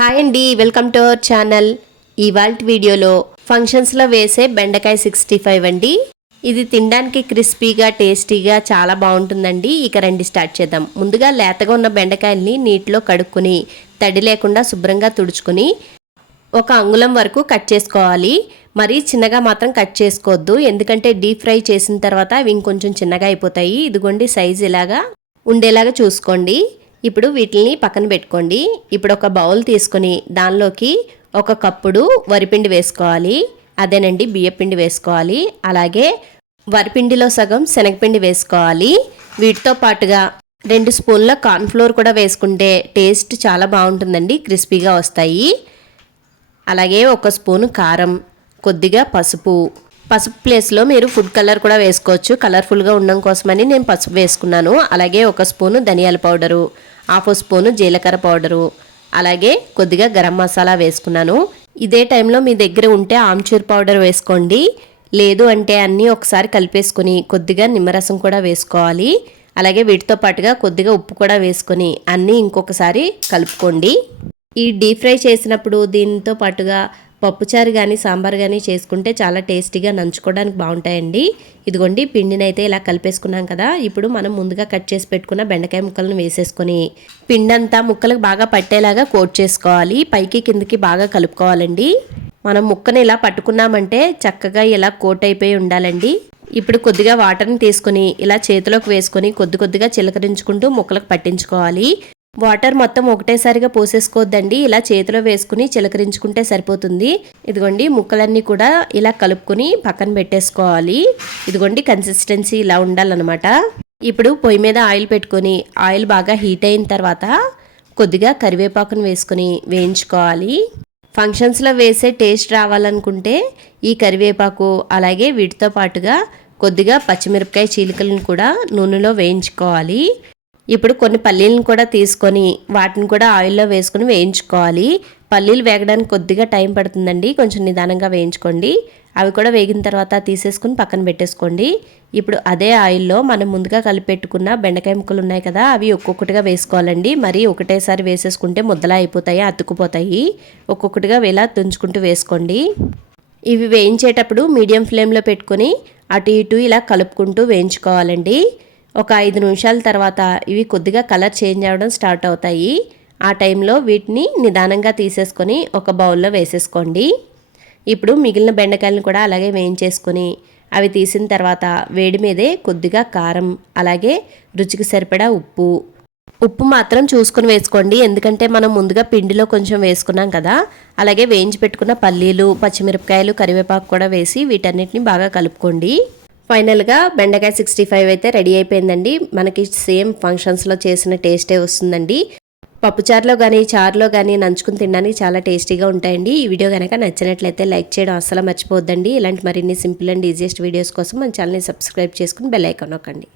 Hi అండి welcome to our channel. ఇవాళ వీడియోలో ఫంక్షన్స్లో వేసే బెండకాయ సిక్స్టీ ఫైవ్ అండి. ఇది తినడానికి క్రిస్పీగా టేస్టీగా చాలా బాగుంటుందండి. ఇక రండి స్టార్ట్ చేద్దాం. ముందుగా లేతగా ఉన్న బెండకాయల్ని నీటిలో కడుక్కుని తడి లేకుండా శుభ్రంగా తుడుచుకుని ఒక అంగుళం వరకు కట్ చేసుకోవాలి. మరీ చిన్నగా మాత్రం కట్ చేసుకోవద్దు. ఎందుకంటే డీప్ ఫ్రై చేసిన తర్వాత అవి ఇంకొంచెం చిన్నగా అయిపోతాయి. ఇదిగోండి సైజ్ ఇలాగా ఉండేలాగా చూసుకోండి. ఇప్పుడు వీటిని పక్కన పెట్టుకోండి. ఇప్పుడు ఒక బౌల్ తీసుకొని దానిలోకి ఒక కప్పుడు వరిపిండి వేసుకోవాలి. అదేనండి బియ్యపిండి వేసుకోవాలి. అలాగే వరిపిండిలో సగం శనగపిండి వేసుకోవాలి. వీటితో పాటుగా రెండు స్పూన్ల కార్న్ఫ్లోర్ కూడా వేసుకుంటే టేస్ట్ చాలా బాగుంటుందండి క్రిస్పీగా వస్తాయి. అలాగే ఒక స్పూను కారం కొద్దిగా పసుపు. పసుపు ప్లేస్లో మీరు ఫుడ్ కలర్ కూడా వేసుకోవచ్చు. కలర్ఫుల్గా ఉండడం కోసమని నేను పసుపు వేసుకున్నాను. అలాగే ఒక స్పూను ధనియాల పౌడరు. హాఫ్ స్పూను జీలకర్ర పౌడరు అలాగే కొద్దిగా గరం మసాలా వేసుకున్నాను. ఇదే టైంలో మీ దగ్గర ఉంటే ఆమ్చూర్ పౌడర్ వేసుకోండి. లేదు అంటే అన్నీ ఒకసారి కలిపేసుకుని కొద్దిగా నిమ్మరసం కూడా వేసుకోవాలి. అలాగే వీటితో పాటుగా కొద్దిగా ఉప్పు కూడా వేసుకొని అన్నీ ఇంకొకసారి కలుపుకోండి. ఈ డీప్ ఫ్రై చేసినప్పుడు దీంతో పాటుగా పప్పుచారు కానీ సాంబార్ కానీ చేసుకుంటే చాలా టేస్టీగా నంచుకోవడానికి బాగుంటాయండి. ఇదిగోండి పిండిని అయితే ఇలా కలిపేసుకున్నాం కదా ఇప్పుడు మనం ముందుగా కట్ చేసి పెట్టుకున్న బెండకాయ ముక్కలను వేసేసుకొని పిండి అంతా ముక్కలకు బాగా పట్టేలాగా కోట్ చేసుకోవాలి. పైకి కిందకి బాగా కలుపుకోవాలండి. మనం ముక్కను ఇలా పట్టుకున్నామంటే చక్కగా ఇలా కోట్ అయిపోయి ఉండాలండి. ఇప్పుడు కొద్దిగా వాటర్ని తీసుకొని ఇలా చేతిలోకి వేసుకొని కొద్ది కొద్దిగా చిలకరించుకుంటూ ముక్కలకు పట్టించుకోవాలి. వాటర్ మొత్తం ఒకటేసారిగా పోసేసుకోవద్దండి. ఇలా చేతిలో వేసుకుని చిలకరించుకుంటే సరిపోతుంది. ఇదిగోండి ముక్కలన్నీ కూడా ఇలా కలుపుకొని పక్కన పెట్టేసుకోవాలి. ఇదిగోండి కన్సిస్టెన్సీ ఇలా ఉండాలన్నమాట. ఇప్పుడు పొయ్యి మీద ఆయిల్ పెట్టుకొని ఆయిల్ బాగా హీట్ అయిన తర్వాత కొద్దిగా కరివేపాకును వేసుకొని వేయించుకోవాలి. ఫంక్షన్స్లో వేసే టేస్ట్ రావాలనుకుంటే ఈ కరివేపాకు అలాగే వీటితో పాటుగా కొద్దిగా పచ్చిమిరపకాయ చీలికలను కూడా నూనెలో వేయించుకోవాలి. ఇప్పుడు కొన్ని పల్లీలను కూడా తీసుకొని వాటిని కూడా ఆయిల్లో వేసుకొని వేయించుకోవాలి. పల్లీలు వేగడానికి కొద్దిగా టైం పడుతుందండి. కొంచెం నిదానంగా వేయించుకోండి. అవి కూడా వేగిన తర్వాత తీసేసుకుని పక్కన పెట్టేసుకోండి. ఇప్పుడు అదే ఆయిల్లో మనం ముందుగా కలిపెట్టుకున్న బెండకాయ ముక్కలు ఉన్నాయి కదా అవి ఒక్కొక్కటిగా వేసుకోవాలండి. మరి ఒకటేసారి వేసేసుకుంటే ముద్దలా అయిపోతాయి అతుక్కుపోతాయి. ఒక్కొక్కటిగా వేలా తుంచుకుంటూ వేసుకోండి. ఇవి వేయించేటప్పుడు మీడియం ఫ్లేమ్లో పెట్టుకొని అటు ఇటు ఇలా కలుపుకుంటూ వేయించుకోవాలండి. ఒక ఐదు నిమిషాల తర్వాత ఇవి కొద్దిగా కలర్ చేంజ్ అవ్వడం స్టార్ట్ అవుతాయి. ఆ టైంలో వీటిని నిదానంగా తీసేసుకొని ఒక బౌల్లో వేసేసుకోండి. ఇప్పుడు మిగిలిన బెండకాయలను కూడా అలాగే వేయించేసుకొని అవి తీసిన తర్వాత వేడి మీదే కొద్దిగా కారం అలాగే రుచికి సరిపడా ఉప్పు. ఉప్పు మాత్రం చూసుకొని వేసుకోండి. ఎందుకంటే మనం ముందుగా పిండిలో కొంచెం వేసుకున్నాం కదా అలాగే వేయించి పెట్టుకున్న పల్లీలు పచ్చిమిరపకాయలు కరివేపాకు కూడా వేసి వీటన్నిటిని బాగా కలుపుకోండి. ఫైనల్గా బెండకాయ సిక్స్టీ ఫైవ్ అయితే రెడీ అయిపోయిందండి. మనకి సేమ్ ఫంక్షన్స్లో చేసిన టేస్టే వస్తుందండి. పప్పుచారులో కానీ చారులో కానీ నంచుకుని తినడానికి చాలా టేస్టీగా ఉంటాయండి. ఈ వీడియో కనుక నచ్చినట్లయితే లైక్ చేయడం అస్సలు మర్చిపోద్దండి ఇలాంటి మరిన్ని సింపుల్ అండ్ ఈజియెస్ట్ వీడియోస్ కోసం మన ఛానల్ని సబ్స్క్రైబ్ చేసుకుని బెల్ ఐకాన్ నొక్కండి.